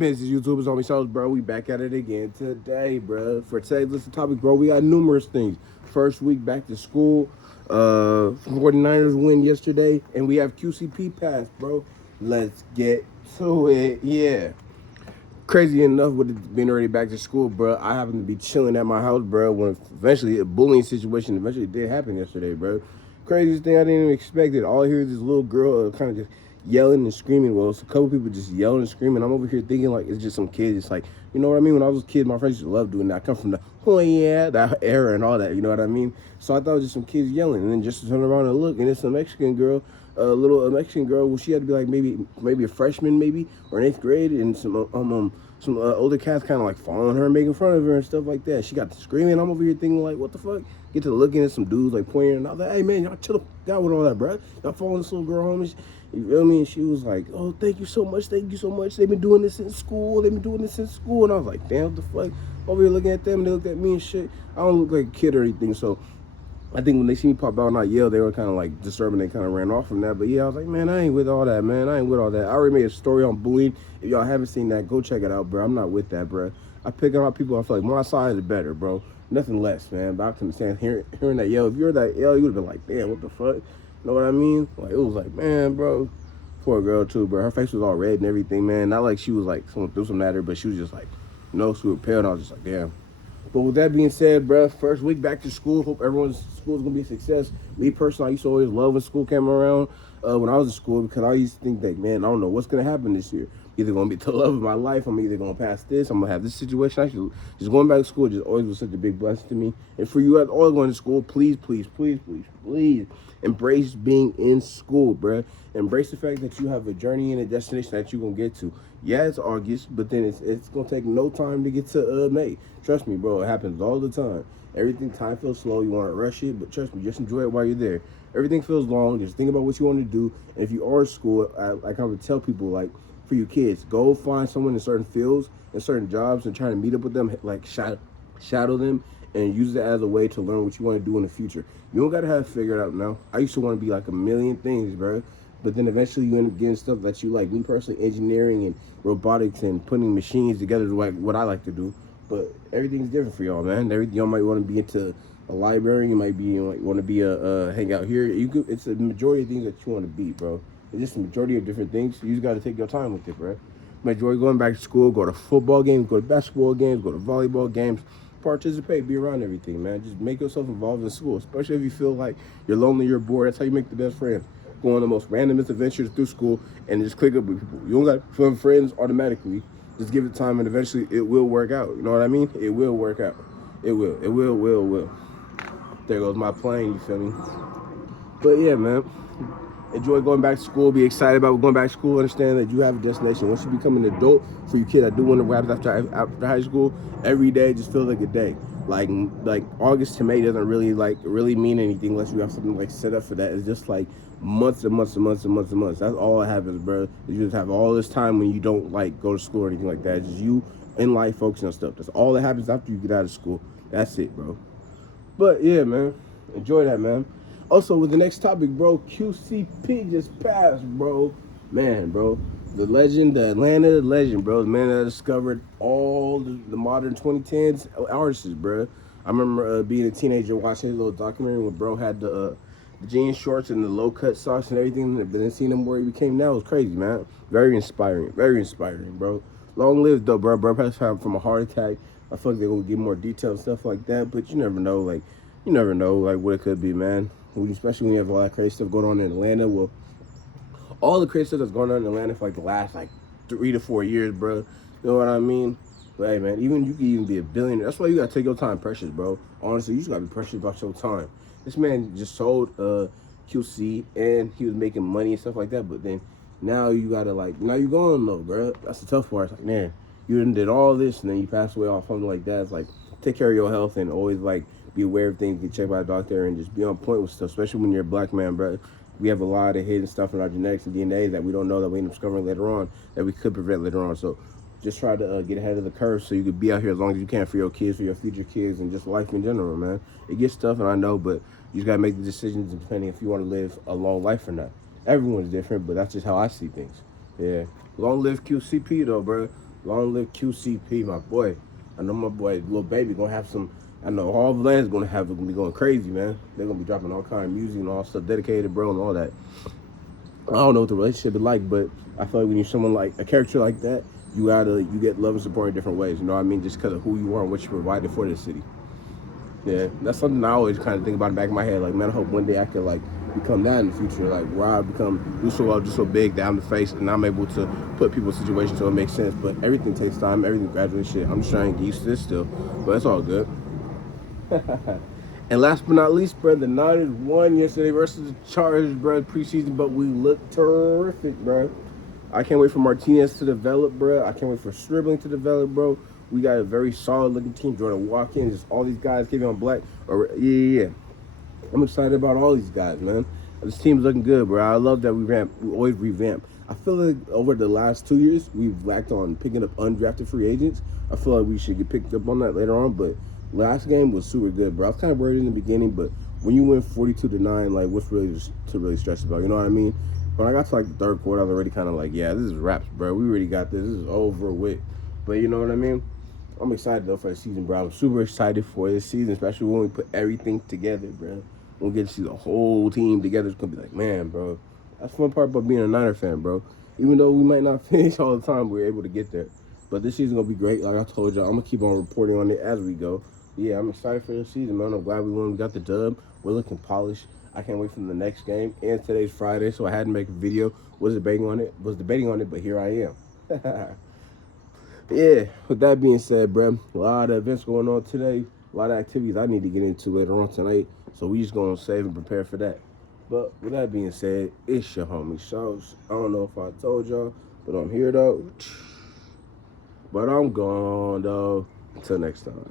Business YouTubers on me shows, bro. We back at it again today, bro. For today's list topic, bro, we got numerous things. First week back to school. 49ers win yesterday, and we have QCP pass, bro. Let's get to it. Yeah. Crazy enough with it being already back to school, bro. I happen to be chilling at my house, bro. When eventually a bullying situation eventually did happen yesterday, bro. Craziest thing I didn't even expect it. All I hear is this little girl kind of just yelling and screaming. Well, it's a couple people just yelling and screaming. I'm over here thinking like it's just some kids. It's like, you know what I mean? When I was a kid, my friends used to love doing that. I come from the oh yeah, that era and all that. You know what I mean? So I thought it was just some kids yelling, and then just to turn around and look, and it's a Mexican girl, a Mexican girl. Well, she had to be like maybe a freshman, maybe or in eighth grade, and some older cats kind of like following her and making fun of her and stuff like that. She got to screaming. I'm over here thinking like, what the fuck? Get to looking at some dudes like pointing, and I was like, hey man, y'all chill the fuck out with all that, bro. Y'all following this little girl home. You feel me? And she was like, oh, thank you so much. Thank you so much. They've been doing this in school. They've been doing this in school. And I was like, damn, what the fuck? Over here looking at them, and they looked at me and shit. I don't look like a kid or anything, so I think when they see me pop out and I yell, they were kind of like disturbing. They kind of ran off from that. But yeah, I was like, man, I ain't with all that, man. I ain't with all that. I already made a story on bullying. If y'all haven't seen that, go check it out, bro. I'm not with that, bro. I pick on people. I feel like my side is better, bro. Nothing less, man. But I can understand hearing that yell. If you heard that yell, you would have been like, damn, what the fuck? You know what I mean? Like, it was like, man, bro. Poor girl, too, bro. Her face was all red and everything, man. Not like she was like, someone threw something at her, but she was just like, no, she was pale. And I was just like, damn. But with that being said, bro, first week back to school. Hope everyone's school is gonna be a success. Me personally, I used to always love when school came around when I was in school because I used to think that, man, I don't know what's gonna happen this year. Either gonna be the love of my life. I'm either gonna pass this. I'm gonna have this situation. Actually, just going back to school just always was such a big blessing to me. And for you guys all going to school, please, please, please, please, please embrace being in school, bro. Embrace the fact that you have a journey and a destination that you're gonna get to. Yeah, it's August, but then it's gonna take no time to get to May. Trust me, bro. It happens all the time. Everything time feels slow. You want to rush it, but trust me, just enjoy it while you're there. Everything feels long. Just think about what you want to do. And if you are in school, I would tell people like for you kids, go find someone in certain fields and certain jobs and try to meet up with them, like shadow them and use it as a way to learn what you want to do in the future. You don't gotta have it figured out now. I used to want to be like a million things, bro. But then eventually you end up getting stuff that you like. Me personally, engineering and robotics and putting machines together is like what I like to do. But everything's different for y'all, man. Y'all might want to be into a library. You might want to be a hang out here. It's a majority of things that you want to be, bro. It's just a majority of different things. You just got to take your time with it, bro. Majority going back to school, go to football games, go to basketball games, go to volleyball games. Participate, be around everything, man. Just make yourself involved in school, especially if you feel like you're lonely, you're bored. That's how you make the best friends. Go on the most randomest adventures through school and just click up with people. You don't got to find friends automatically. Just give it time and eventually it will work out. You know what I mean? It will work out. It will. It will. There goes my plane, you feel me? But yeah, man. Enjoy going back to school. Be excited about going back to school. Understand that you have a destination. Once you become an adult, for you kid, I do want to wrap after high school. Every day just feels like a day. Like August to May doesn't really mean anything unless you have something like set up for that. It's just like months and months and months and months and months. That's all that happens, bro. You just have all this time when you don't like go to school or anything like that. It's just you in life focusing on stuff. That's all that happens after you get out of school. That's it, bro. But yeah, man. Enjoy that, man. Also, with the next topic, bro, QCP just passed, bro. Man, bro. The legend, the Atlanta legend, bro. The man that discovered all the modern 2010s artists, bro. I remember being a teenager watching his little documentary when bro had the jean shorts and the low cut socks and everything. But then seeing him where he became now was crazy, man. Very inspiring, bro. Long live though, bro. Bro passed from a heart attack. I feel like they're gonna give more detail and stuff like that, but you never know, like what it could be, man. Especially when you have all that crazy stuff going on in Atlanta. Well, all the crazy stuff that's going on in Atlanta for like the last like 3 to 4 years, bro. You know what I mean? But hey, man, even you can even be a billionaire. That's why you gotta take your time precious, bro. Honestly, you just gotta be precious about your time. This man just sold QC and he was making money and stuff like that. But then now you gotta now you going though, bro. That's the tough part. It's like, man, you done did all this and then you pass away off something like that. It's like take care of your health and always like be aware of things, get checked by a doctor, and just be on point with stuff, especially when you're a black man, bro. We have a lot of hidden stuff in our genetics and DNA that we don't know that we end up discovering later on that we could prevent later on. So just try to get ahead of the curve so you could be out here as long as you can for your kids, for your future kids, and just life in general, man. It gets tough, and I know, but you just got to make the decisions depending if you want to live a long life or not. Everyone's different, but that's just how I see things. Yeah. Long live QCP, though, bro. Long live QCP, my boy. I know my boy, little baby, gonna have some. I know all the land's gonna be going crazy, man. They're gonna be dropping all kind of music and all stuff dedicated, bro, and all that. I don't know what the relationship is like, but I feel like when you're someone like a character like that, you get love and support in different ways. You know what I mean? Just because of who you are and what you provided for the city. Yeah, that's something I always kind of think about in the back of my head. Like, man, I hope one day I could like become that in the future. Like, where I become just so big that I'm the face and I'm able to put people in situations so it makes sense. But everything takes time. Everything gradually shit. I'm just trying to get used to this still, but it's all good. And last but not least, bro, the Niners won yesterday versus the Chargers, bro, preseason, but we look terrific, bro. I can't wait for Martinez to develop, bro. I can't wait for Stribling to develop, bro. We got a very solid looking team. Jordan Watkins, just all these guys, Kevin Black. Yeah. I'm excited about all these guys, man. This team's looking good, bro. I love that we always revamp. I feel like over the last 2 years, we've lacked on picking up undrafted free agents. I feel like we should get picked up on that later on, but last game was super good, bro. I was kind of worried in the beginning, but when you win 42-9, like, what's really to really stress about? You know what I mean? When I got to like the third quarter, I was already kind of like, yeah, this is wraps, bro. We already got this. This is over with. But you know what I mean? I'm excited though for the season, bro. I'm super excited for this season, especially when we put everything together, bro. We'll get to see the whole team together. It's gonna be like, man, bro. That's the fun part about being a Niner fan, bro. Even though we might not finish all the time, we're able to get there. But this season's gonna be great. Like I told y'all, I'm gonna keep on reporting on it as we go. Yeah, I'm excited for this season, man. I'm glad we won. We got the dub. We're looking polished. I can't wait for the next game. And today's Friday, so I had to make a video. Was debating on it, but here I am. Yeah, with that being said, bro, a lot of events going on today, a lot of activities I need to get into later on tonight, so we just gonna save and prepare for that. But with that being said, it's your homie Shows. I don't know if I told y'all, but I'm here though. But I'm gone though. Until next time.